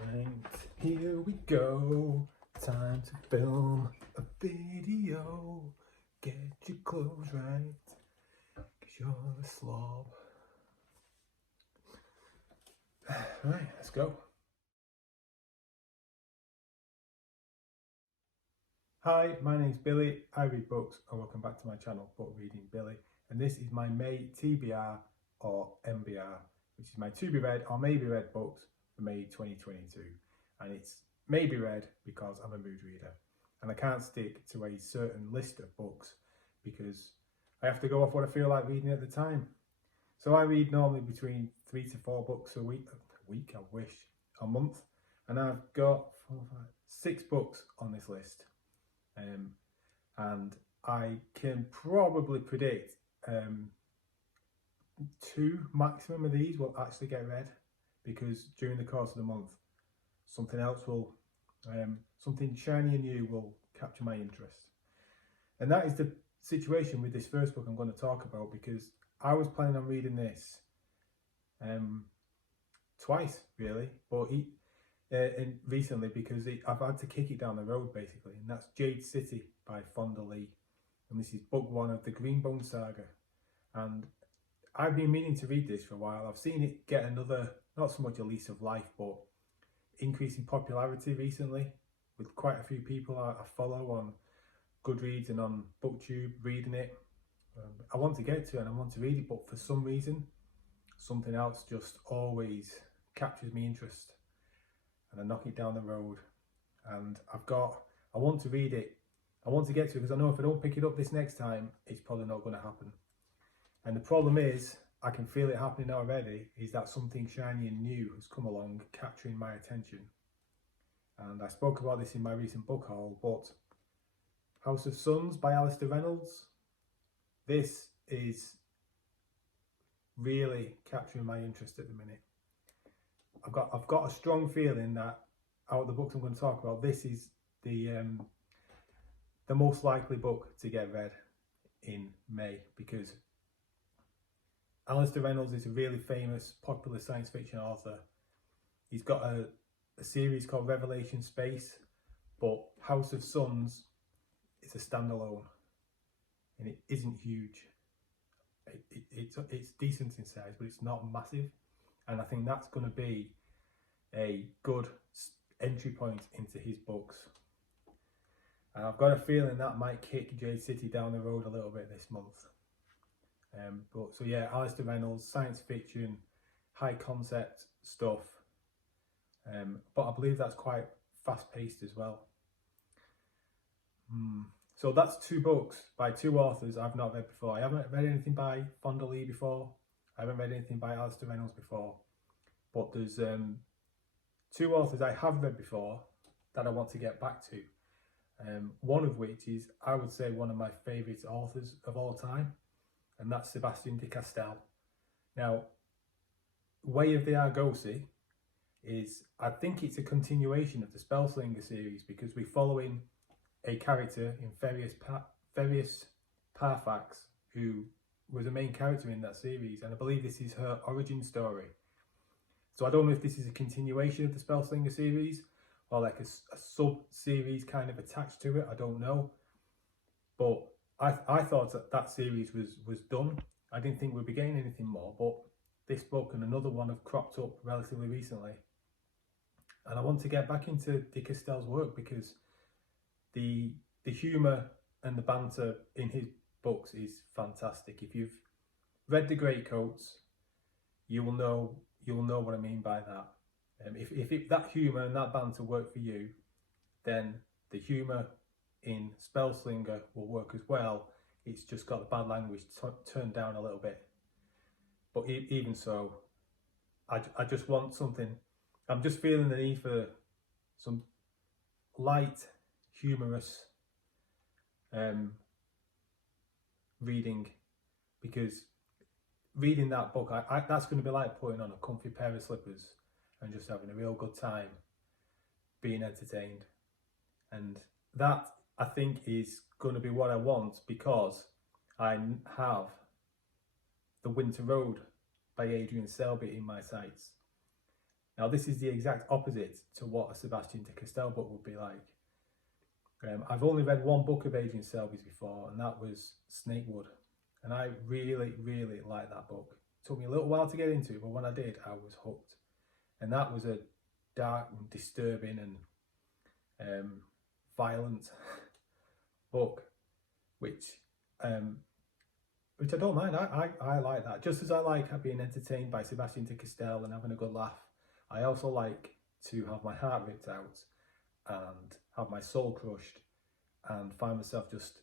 Right, here we go. Time to film a video. Get your clothes right, 'cause you're a slob. Right, let's go. Hi, my name's Billy. I read books and welcome back to my channel, Book Reading Billy. And this is my May TBR or MBR, which is my to be read or maybe read books for May 2022. And it's maybe read because I'm a mood reader. And I can't stick to a certain list of books because I have to go off what I feel like reading at the time. So I read normally between 3 to 4 books a week, a month. And I've got 6 books on this list. And I can probably predict 2 maximum of these will actually get read, because during the course of the month something else will, something shiny and new will capture my interest. And that is the situation with this first book I'm going to talk about, because I was planning on reading this twice really, but recently, because I've had to kick it down the road basically, and that's Jade City by Fonda Lee, and this is book 1 of the Greenbone saga. And I've been meaning to read this for a while. I've seen it get another, not so much a lease of life, but increase in popularity recently with quite a few people I follow on Goodreads and on BookTube reading it. I want to get to it and I want to read it, but for some reason something else just always captures me interest and I knock it down the road. And I want to read it, I want to get to it, because I know if I don't pick it up this next time it's probably not going to happen. And the problem is, I can feel it happening already, is that something shiny and new has come along, capturing my attention. And I spoke about this in my recent book haul, but House of Suns by Alistair Reynolds, this is really capturing my interest at the minute. I've got a strong feeling that out of the books I'm going to talk about, this is the most likely book to get read in May, because Alistair Reynolds is a really famous, popular science fiction author. He's got a series called Revelation Space, but House of Suns is a standalone, and it isn't huge. It's decent in size, but it's not massive. And I think that's going to be a good entry point into his books. And I've got a feeling that might kick Jade City down the road a little bit this month. So yeah, Alistair Reynolds, science fiction, high concept stuff. But I believe that's quite fast paced as well. So that's 2 books by 2 authors I've not read before. I haven't read anything by Fonda Lee before. I haven't read anything by Alistair Reynolds before. But there's 2 authors I have read before that I want to get back to. One of which is, I would say, one of my favourite authors of all time, and that's Sebastian de Castell. Now, Way of the Argosi is, I think it's a continuation of the Spellslinger series, because we're following a character in Ferius Parfax, who was a main character in that series, and I believe this is her origin story. So I don't know if this is a continuation of the Spellslinger series or like a sub-series kind of attached to it, I don't know. But I thought that series was done. I didn't think we'd be getting anything more, but this book and another one have cropped up relatively recently. And I want to get back into de Castell's work, because the humour and the banter in his books is fantastic. If you've read The Greatcoats, you will know what I mean by that. If that humour and that banter work for you, then the humour in Spellslinger will work as well. It's just got the bad language turned down a little bit. But even so, I just want something. I'm just feeling the need for some light, humorous reading, because reading that book, that's going to be like putting on a comfy pair of slippers and just having a real good time, being entertained. And that, I think, is going to be what I want, because I have The Winter Road by Adrian Selby in my sights. Now this is the exact opposite to what a Sebastian de Castell book would be like. I've only read one book of Adrian Selby's before, and that was Snakewood, and I really, really liked that book. It took me a little while to get into it, but when I did, I was hooked. And that was a dark and disturbing and violent book, which I don't mind. I like that. Just as I like being entertained by Sebastian de Castell and having a good laugh, I also like to have my heart ripped out and have my soul crushed and find myself just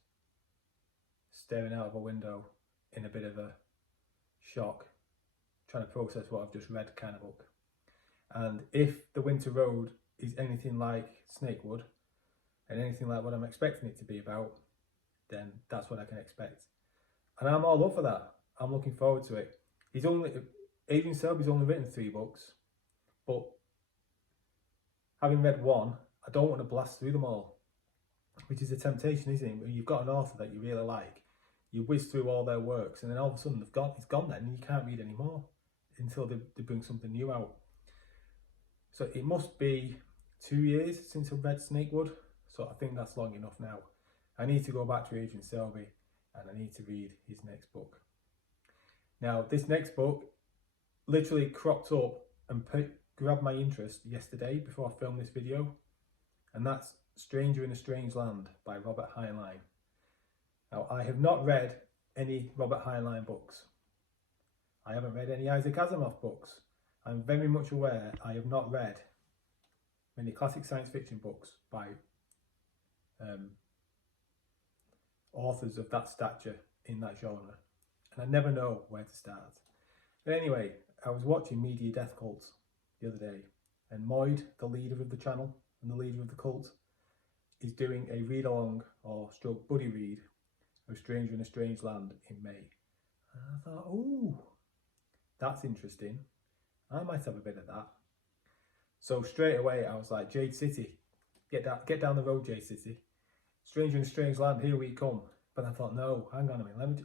staring out of a window in a bit of a shock, trying to process what I've just read kind of book. And if The Winter Road is anything like Snakewood and anything like what I'm expecting it to be about, then that's what I can expect. And I'm all up for that. I'm looking forward to it. Adrian Selby's only written 3 books, but having read one, I don't want to blast through them all, which is a temptation, isn't it? When you've got an author that you really like, you whiz through all their works, and then all of a sudden it's gone then, and you can't read anymore until they bring something new out. So it must be 2 years since I've read Snakewood, so I think that's long enough now. I need to go back to Adrian Selby, and I need to read his next book. Now, this next book literally cropped up and grabbed my interest yesterday before I filmed this video, and that's Stranger in a Strange Land by Robert Heinlein. Now, I have not read any Robert Heinlein books. I haven't read any Isaac Asimov books. I'm very much aware I have not read many classic science fiction books by authors of that stature in that genre, and I never know where to start. But anyway, I was watching Media Death Cults the other day, and Moyd, the leader of the channel and the leader of the cult, is doing a read-along or stroke buddy read of Stranger in a Strange Land in May. And I thought, oh, that's interesting. I might have a bit of that. So straight away I was like, Jade City, get down the road, Jade City. Stranger in a Strange Land, here we come. But I thought, no, hang on a minute,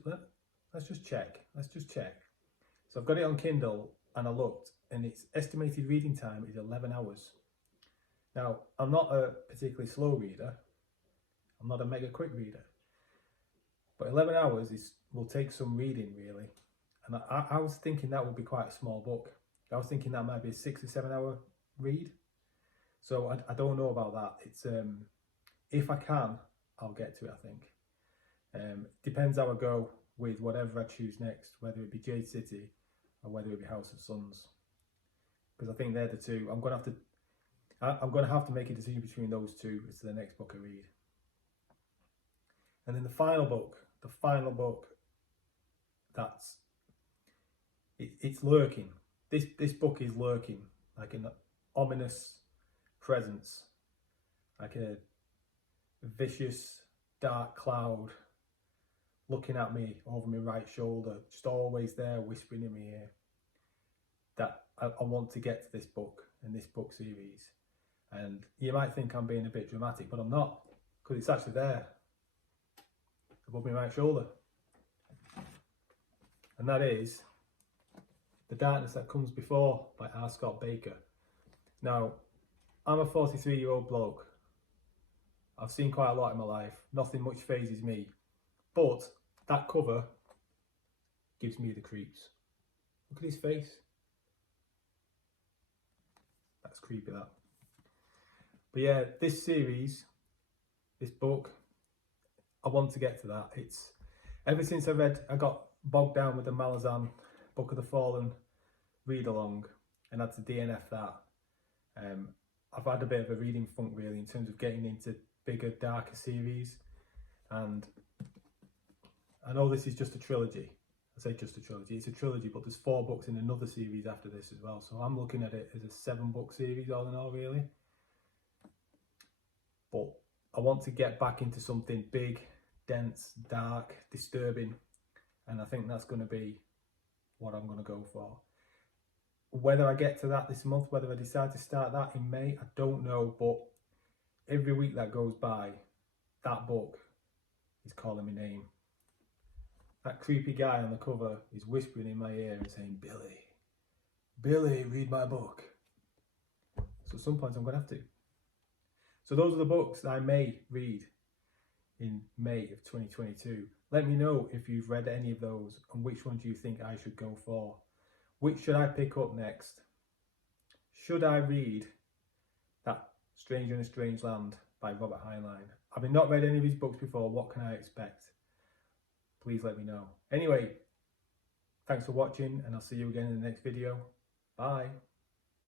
let's just check. So I've got it on Kindle, and I looked, and its estimated reading time is 11 hours. Now, I'm not a particularly slow reader. I'm not a mega quick reader. But 11 hours will take some reading, really. And I was thinking that would be quite a small book. I was thinking that might be a 6 or 7 hour read. So I don't know about that. It's if I can, I'll get to it, I think. Depends how I go with whatever I choose next, whether it be Jade City or whether it be House of Suns. Because I think they're the two. I'm going to have to make a decision between those two as to the next book I read. And then the final book, it's lurking. This book is lurking like an ominous presence, like a vicious dark cloud looking at me over my right shoulder, just always there whispering in my ear that I want to get to this book and this book series. And you might think I'm being a bit dramatic, but I'm not, because it's actually there above my right shoulder. And that is The Darkness That Comes Before by R. Scott Baker. Now, I'm a 43-year-old bloke. I've seen quite a lot in my life. Nothing much phases me. But that cover gives me the creeps. Look at his face. That's creepy, that. But yeah, this series, this book, I want to get to that. It's ever since I got bogged down with the Malazan Book of the Fallen read along and had to DNF that. I've had a bit of a reading funk, really, in terms of getting into bigger, darker series. And I know this is just a trilogy. I say just a trilogy. It's a trilogy, but there's 4 books in another series after this as well. So I'm looking at it as a 7-book series all in all, really. But I want to get back into something big, dense, dark, disturbing. And I think that's going to be what I'm going to go for. Whether I get to that this month, whether I decide to start that in May, I don't know. But every week that goes by, that book is calling my name. That creepy guy on the cover is whispering in my ear and saying, Billy, read my book. So at some point I'm going to have to. So those are the books that I may read in May of 2022. Let me know if you've read any of those and which one do you think I should go for. Which should I pick up next? Should I read that Stranger in a Strange Land by Robert Heinlein? I've not read any of his books before. What can I expect? Please let me know. Anyway, thanks for watching and I'll see you again in the next video. Bye.